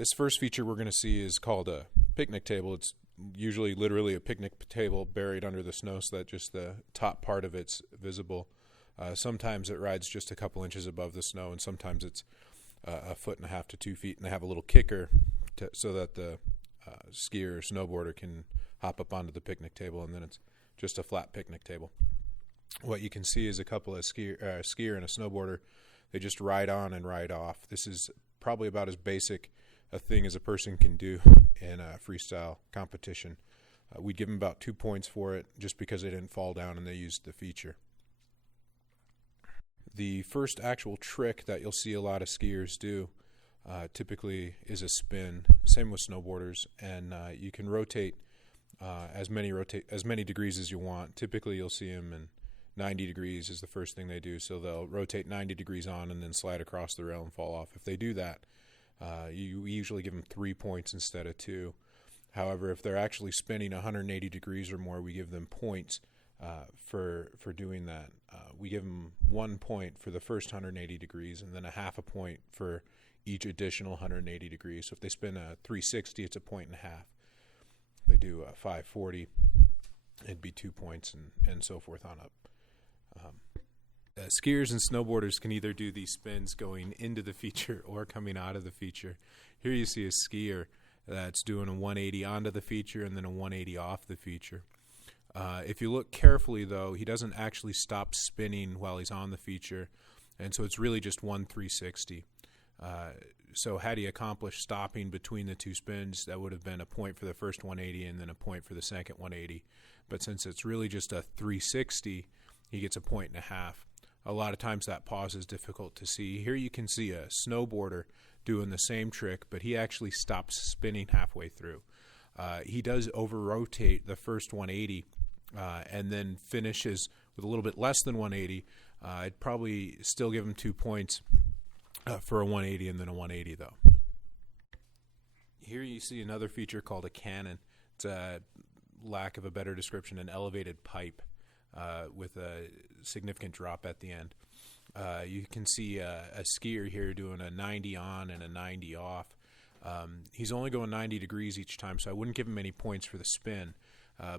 This first feature we're going to see is called a picnic table. It's usually literally a picnic table buried under the snow so that just the top part of it's visible. Sometimes it rides just a couple inches above the snow, and sometimes it's a foot and a half to 2 feet, and they have a little kicker so that the skier or snowboarder can hop up onto the picnic table, and then it's just a flat picnic table. What you can see is a couple of skier and a snowboarder. They just ride on and ride off. This is probably about as basic a thing as a person can do in a freestyle competition. We'd give them about 2 points for it just because they didn't fall down and they used the feature. The first actual trick that you'll see a lot of skiers do typically is a spin. Same with snowboarders, and you can rotate as many degrees as you want. Typically, you'll see them in 90 degrees is the first thing they do. So they'll rotate 90 degrees on and then slide across the rail and fall off. If they do that, you usually give them 3 points instead of 2. However, if they're actually spinning 180 degrees or more, we give them points for doing that. We give them 1 point for the first 180 degrees and then a half a point for each additional 180 degrees. So if they spin a 360, it's a point and a half. If they do a 540, it'd be 2 points, and so forth on up. Skiers and snowboarders can either do these spins going into the feature or coming out of the feature. Here you see a skier that's doing a 180 onto the feature and then a 180 off the feature. If you look carefully, though, he doesn't actually stop spinning while he's on the feature, and so it's really just 1 360. So had he accomplished stopping between the two spins, that would have been a point for the first 180 and then a point for the second 180. But since it's really just a 360, he gets a point and a half. A lot of times that pause is difficult to see. Here you can see a snowboarder doing the same trick, but he actually stops spinning halfway through. He does over-rotate the first 180 and then finishes with a little bit less than 180. I'd probably still give him 2 points for a 180 and then a 180, though. Here you see another feature called a cannon. It's a lack of a better description, an elevated pipe with a significant drop at the end. You can see a skier here doing a 90 on and a 90 off. He's only going 90 degrees each time, so I wouldn't give him any points for the spin.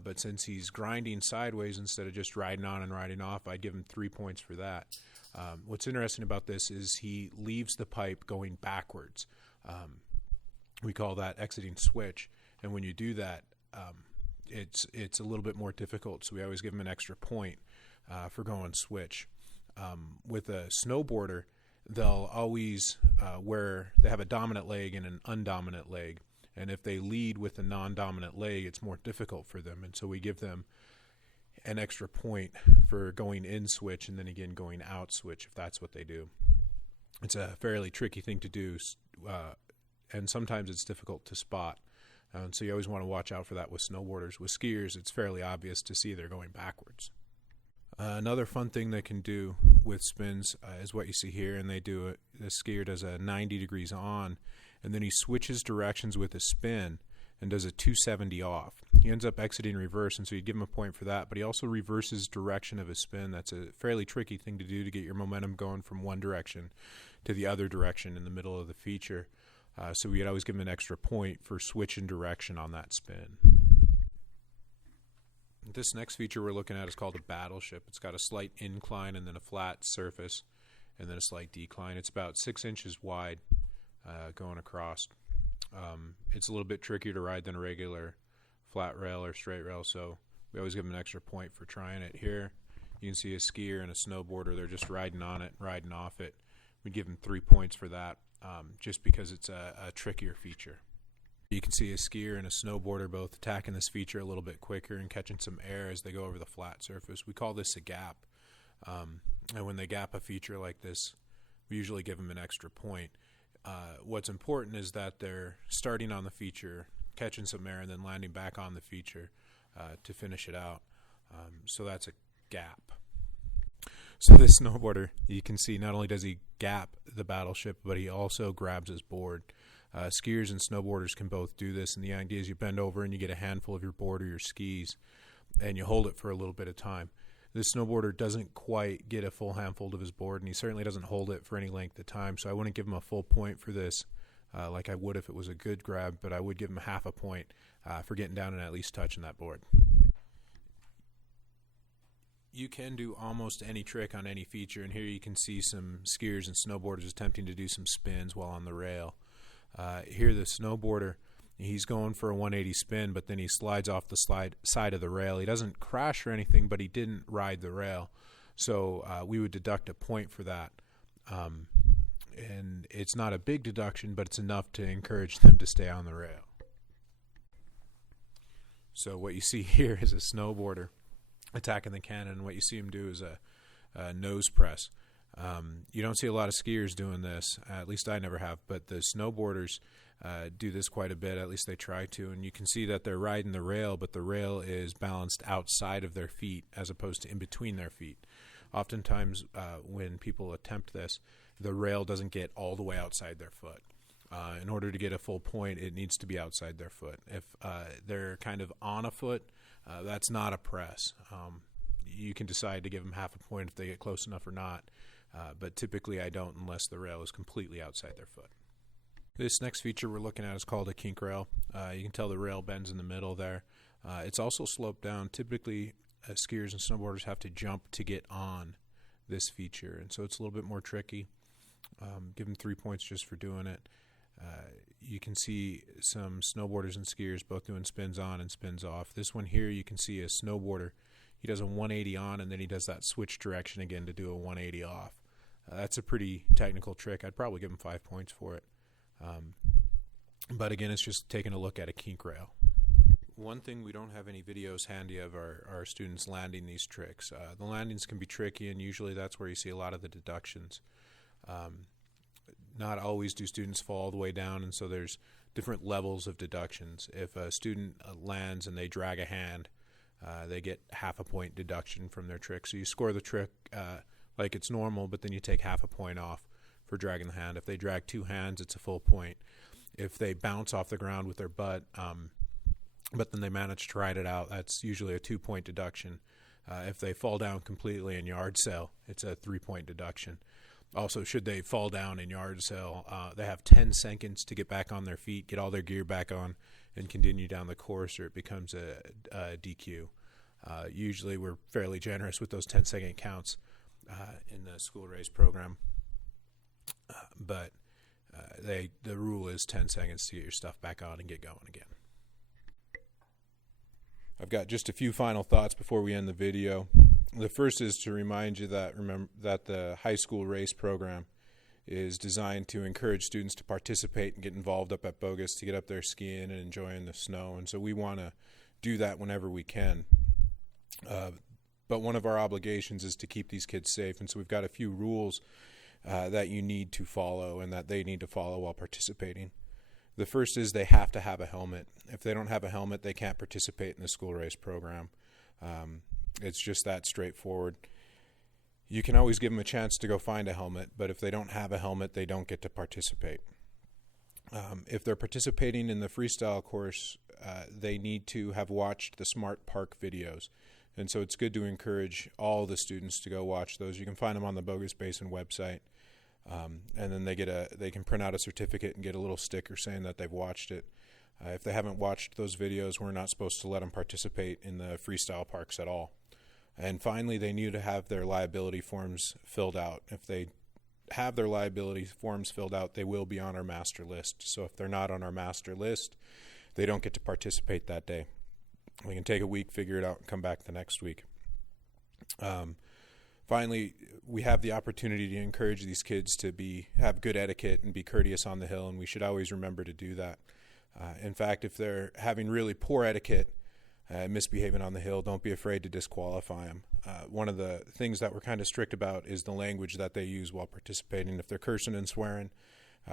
But since he's grinding sideways instead of just riding on and riding off, I'd give him 3 points for that. What's interesting about this is he leaves the pipe going backwards. We call that exiting switch, and when you do that, it's a little bit more difficult, so we always give him an extra point for going switch. With a snowboarder, they'll always they have a dominant leg and an undominant leg, and if they lead with a non-dominant leg, it's more difficult for them, and so we give them an extra point for going in switch and then again going out switch if that's what they do. It's a fairly tricky thing to do, and sometimes it's difficult to spot. So you always want to watch out for that with snowboarders. With skiers, it's fairly obvious to see they're going backwards. Another fun thing they can do with spins is what you see here, and they do it. The skier does a 90 degrees on, and then he switches directions with a spin and does a 270 off. He ends up exiting reverse, and so you give him a point for that, but he also reverses direction of his spin. That's a fairly tricky thing to do to get your momentum going from one direction to the other direction in the middle of the feature. So we'd always give him an extra point for switching direction on that spin. This next feature we're looking at is called a battleship. It's got a slight incline and then a flat surface and then a slight decline. It's about 6 inches wide going across. It's a little bit trickier to ride than a regular flat rail or straight rail, so we always give them an extra point for trying it. Here you can see a skier and a snowboarder. They're just riding on it, riding off it. We give them 3 points for that. Just because it's a trickier feature. You can see a skier and a snowboarder both attacking this feature a little bit quicker and catching some air as they go over the flat surface. We call this a gap. And when they gap a feature like this, we usually give them an extra point. What's important is that they're starting on the feature, catching some air, and then landing back on the feature to finish it out. So that's a gap. So this snowboarder, you can see not only does he gap the battleship, but he also grabs his board. Skiers and snowboarders can both do this, and the idea is you bend over and you get a handful of your board or your skis, and you hold it for a little bit of time. This snowboarder doesn't quite get a full handful of his board, and he certainly doesn't hold it for any length of time, so I wouldn't give him a full point for this. like I would if it was a good grab, but I would give him half a point for getting down and at least touching that board. You can do almost any trick on any feature, and here you can see some skiers and snowboarders attempting to do some spins while on the rail. Here the snowboarder, he's going for a 180 spin, but then he slides off the side of the rail. He doesn't crash or anything, but he didn't ride the rail. So we would deduct a point for that. And it's not a big deduction, but it's enough to encourage them to stay on the rail. So what you see here is a snowboarder attacking the cannon. What you see him do is a nose press. You don't see a lot of skiers doing this, at least I never have, but the snowboarders do this quite a bit, at least they try to, and you can see that they're riding the rail, but the rail is balanced outside of their feet as opposed to in between their feet. Oftentimes when people attempt this, the rail doesn't get all the way outside their foot. In order to get a full point, it needs to be outside their foot. If they're kind of on a foot, that's not a press. You can decide to give them half a point if they get close enough or not, but typically I don't unless the rail is completely outside their foot. This next feature we're looking at is called a kink rail. You can tell the rail bends in the middle there. It's also sloped down. Typically, skiers and snowboarders have to jump to get on this feature, and so it's a little bit more tricky. Give them 3 points just for doing it. You can see some snowboarders and skiers both doing spins on and spins off. This one here, you can see a snowboarder. He does a 180 on, and then he does that switch direction again to do a 180 off. That's a pretty technical trick. I'd probably give him 5 points for it. But again, it's just taking a look at a kink rail. One thing, we don't have any videos handy of our students landing these tricks. The landings can be tricky, and usually that's where you see a lot of the deductions. Not always do students fall all the way down, and so there's different levels of deductions. If a student lands and they drag a hand, they get half a point deduction from their trick. So you score the trick like it's normal, but then you take half a point off for dragging the hand. If they drag two hands, it's a full point. If they bounce off the ground with their butt, but then they manage to ride it out, that's usually a 2-point deduction. If they fall down completely in yard sale, it's a 3-point deduction. Also, should they fall down in yard sale, they have 10 seconds to get back on their feet, get all their gear back on, and continue down the course, or it becomes a DQ. Usually we're fairly generous with those 10-second counts in the school race program, but the rule is 10 seconds to get your stuff back on and get going again. I've got just a few final thoughts before we end the video. The first is to remind you that the high school race program is designed to encourage students to participate and get involved up at Bogus, to get up there skiing and enjoying the snow, and so we want to do that whenever we can. But one of our obligations is to keep these kids safe, and so we've got a few rules that you need to follow and that they need to follow while participating. The first is they have to have a helmet. If they don't have a helmet, they can't participate in the school race program. It's just that straightforward. You can always give them a chance to go find a helmet, but if they don't have a helmet, they don't get to participate. If they're participating in the freestyle course, they need to have watched the Smart Park videos. And so it's good to encourage all the students to go watch those. You can find them on the Bogus Basin website. And then they can print out a certificate and get a little sticker saying that they've watched it. If they haven't watched those videos, we're not supposed to let them participate in the freestyle parks at all. And finally, they need to have their liability forms filled out. If they have their liability forms filled out, they will be on our master list. So if they're not on our master list, they don't get to participate that day. We can take a week, figure it out, and come back the next week. Finally, we have the opportunity to encourage these kids to have good etiquette and be courteous on the hill, and we should always remember to do that. In fact, if they're having really poor etiquette, misbehaving on the hill, don't be afraid to disqualify them. One of the things that we're kind of strict about is the language that they use while participating. If they're cursing and swearing,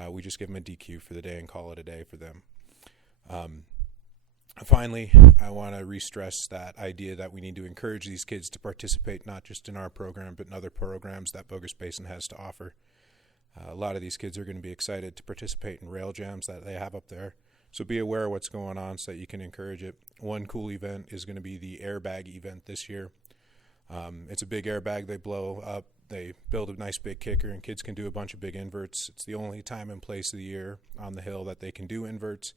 we just give them a DQ for the day and call it a day for them. Finally, I want to re-stress that idea that we need to encourage these kids to participate not just in our program, but in other programs that Bogus Basin has to offer. A lot of these kids are going to be excited to participate in rail jams that they have up there. So be aware of what's going on so that you can encourage it. One cool event is going to be the airbag event this year. It's a big airbag they blow up they build a nice big kicker, and kids can do a bunch of big inverts. It's the only time and place of the year on the hill that they can do inverts,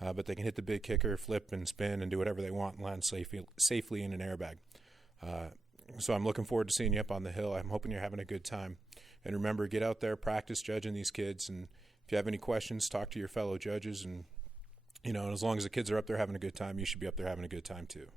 but they can hit the big kicker, flip and spin, and do whatever they want and land safely in an airbag. So I'm looking forward to seeing you up on the hill. I'm hoping you're having a good time. And remember, get out there, practice judging these kids, and if you have any questions, talk to your fellow judges. And as long as the kids are up there having a good time, you should be up there having a good time too.